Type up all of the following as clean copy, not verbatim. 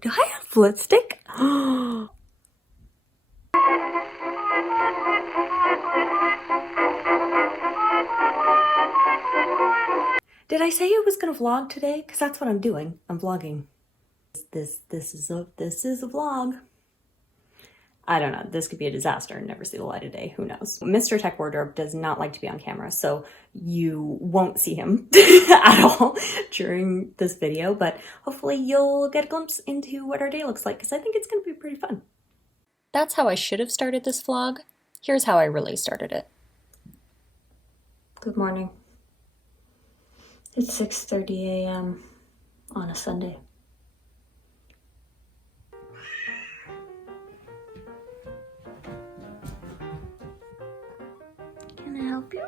Do I have lipstick? Did I say I was gonna vlog today? Because that's what I'm doing. I'm vlogging. This is a vlog. I don't know. This could be a disaster and never see the light of day. Who knows? Mr. Techwardrobe does not like to be on camera, so you won't see him at all during this video, but hopefully you'll get a glimpse into what our day looks like, because I think it's going to be pretty fun. That's how I should have started this vlog. Here's how I really started it. Good morning. It's 6:30 a.m. on a Sunday. Can I help you?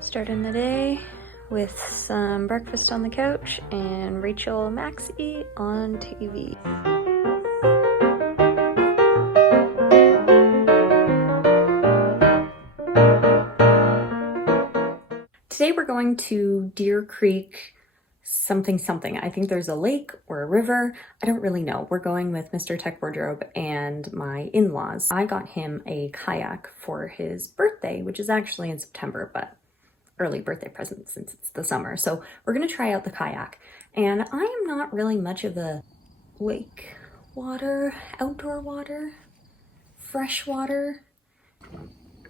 Starting the day with some breakfast on the couch and Rachel Maxie on TV. Today we're going to Deer Creek something. I think there's a lake or a river. I don't really know. We're going with Mr. Techwardrobe and my in-laws. I got him a kayak for his birthday, which is actually in September, but early birthday present since it's the summer. So we're gonna try out the kayak. And I am not really much of a lake water, outdoor water, fresh water.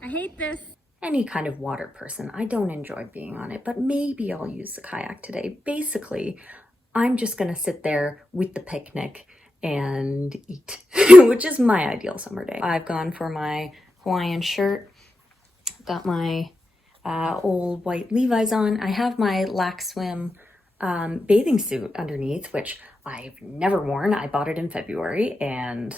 I hate this. Any kind of water person. I don't enjoy being on it, but maybe I'll use the kayak today. Basically, I'm just gonna sit there with the picnic and eat, which is my ideal summer day. I've gone for my Hawaiian shirt, got my old white Levi's on. I have my Lax Swim bathing suit underneath, which I've never worn. I bought it in February and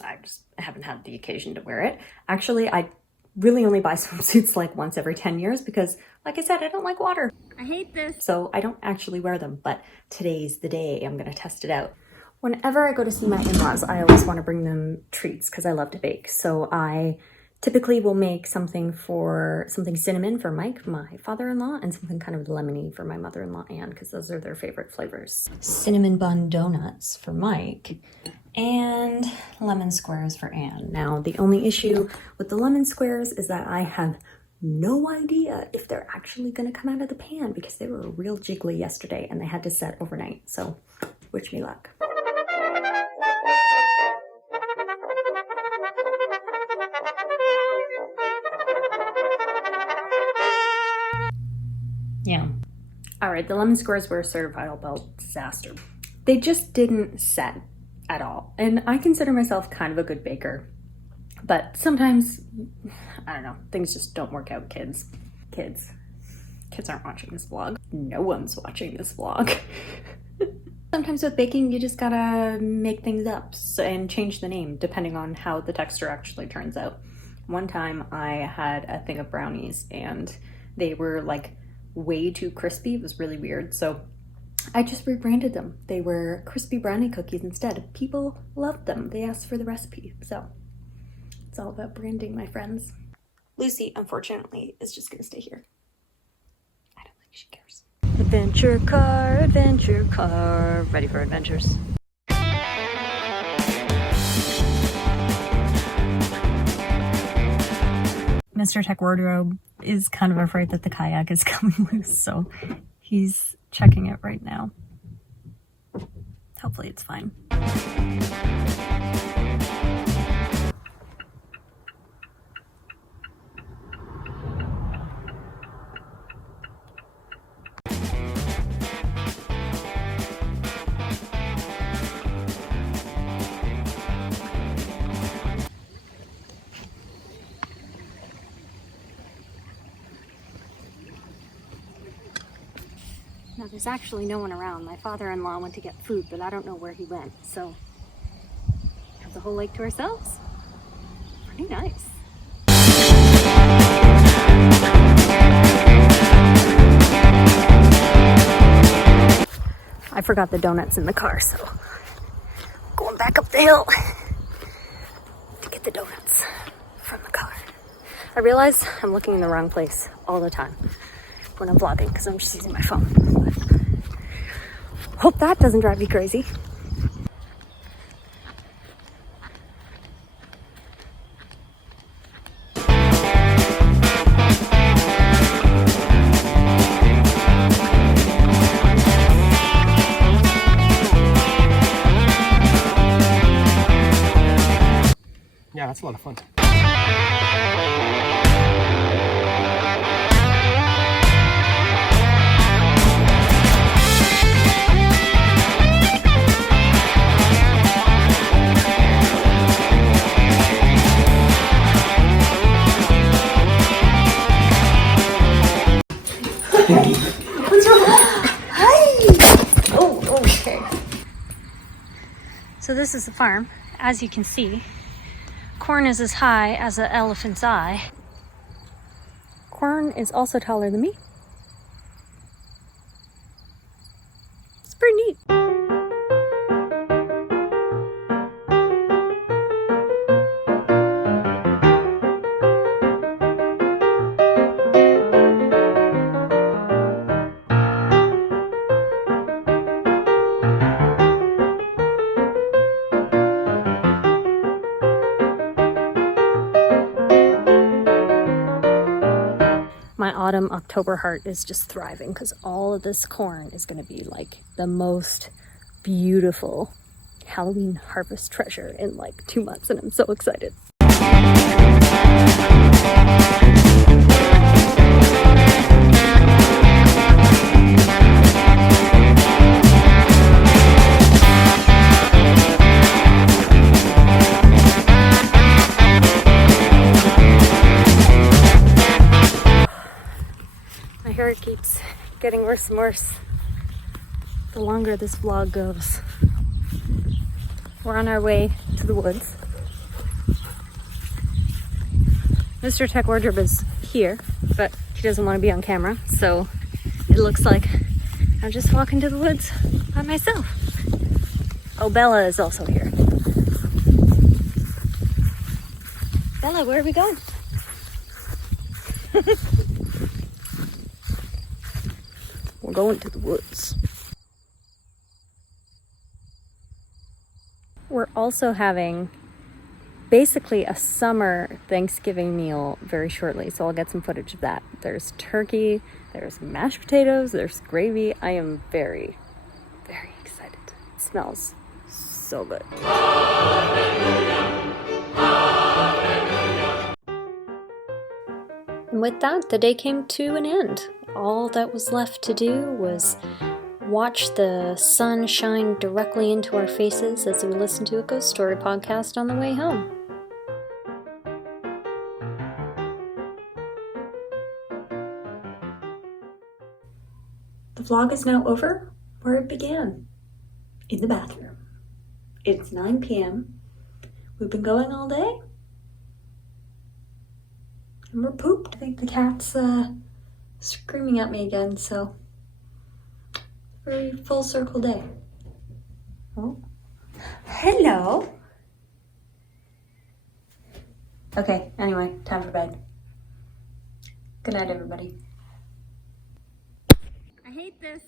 I just haven't had the occasion to wear it. Actually, I really only buy swimsuits like once every 10 years because, like I said, I don't like water. I hate this. So I don't actually wear them, but today's the day I'm gonna test it out. Whenever I go to see my in-laws, I always want to bring them treats because I love to bake. So I typically will make something cinnamon for Mike, my father-in-law, and something kind of lemony for my mother-in-law, Anne, because those are their favorite flavors. Cinnamon bun donuts for Mike, and lemon squares for Anne. Now, the only issue with the lemon squares is that I have no idea if they're actually gonna come out of the pan because they were real jiggly yesterday and they had to set overnight. So, wish me luck. Yeah. All right, the lemon squares were a certified belt disaster. They just didn't set at all. And I consider myself kind of a good baker, but sometimes, I don't know, things just don't work out, kids. Kids aren't watching this vlog. No one's watching this vlog. Sometimes with baking, you just gotta make things up and change the name depending on how the texture actually turns out. One time I had a thing of brownies and they were like way too crispy. It was really weird. So I just rebranded them. They were crispy brownie cookies instead. People loved them. They asked for the recipe. So it's all about branding, my friends. Lucy, unfortunately, is just gonna stay here. I don't think she cares. Adventure car, ready for adventures. Mr. Techwardrobe is kind of afraid that the kayak is coming loose, so he's checking it right now. Hopefully it's fine. Now, there's actually no one around. My father-in-law went to get food, but I don't know where he went. So, have the whole lake to ourselves. Pretty nice. I forgot the donuts in the car, so going back up the hill. get the donuts from the car. I realize I'm looking in the wrong place all the time when I'm vlogging because I'm just using my phone. But hope that doesn't drive you crazy. Yeah, that's a lot of fun. What's wrong? Hi! Oh, okay. So this is the farm. As you can see, corn is as high as an elephant's eye. Corn is also taller than me. It's pretty neat. My autumn October heart is just thriving because all of this corn is going to be like the most beautiful Halloween harvest treasure in like 2 months, and I'm so excited. My hair keeps getting worse and worse the longer this vlog goes. We're on our way to the woods. Mr. Techwardrobe is here, but he doesn't want to be on camera, so it looks like I'm just walking to the woods by myself. Oh, Bella is also here. Bella, where are we going? We're going to the woods. We're also having basically a summer Thanksgiving meal very shortly, so I'll get some footage of that. There's turkey, there's mashed potatoes, there's gravy. I am very, very excited. It smells so good. And with that, the day came to an end. All that was left to do was watch the sun shine directly into our faces as we listened to a ghost story podcast on the way home. The vlog is now over where it began, in the bathroom. It's 9 p.m. We've been going all day, and we're pooped. I think the cat's screaming at me again, so very full circle day. Oh, hello. Okay, anyway, time for bed. Good night, everybody. I hate this.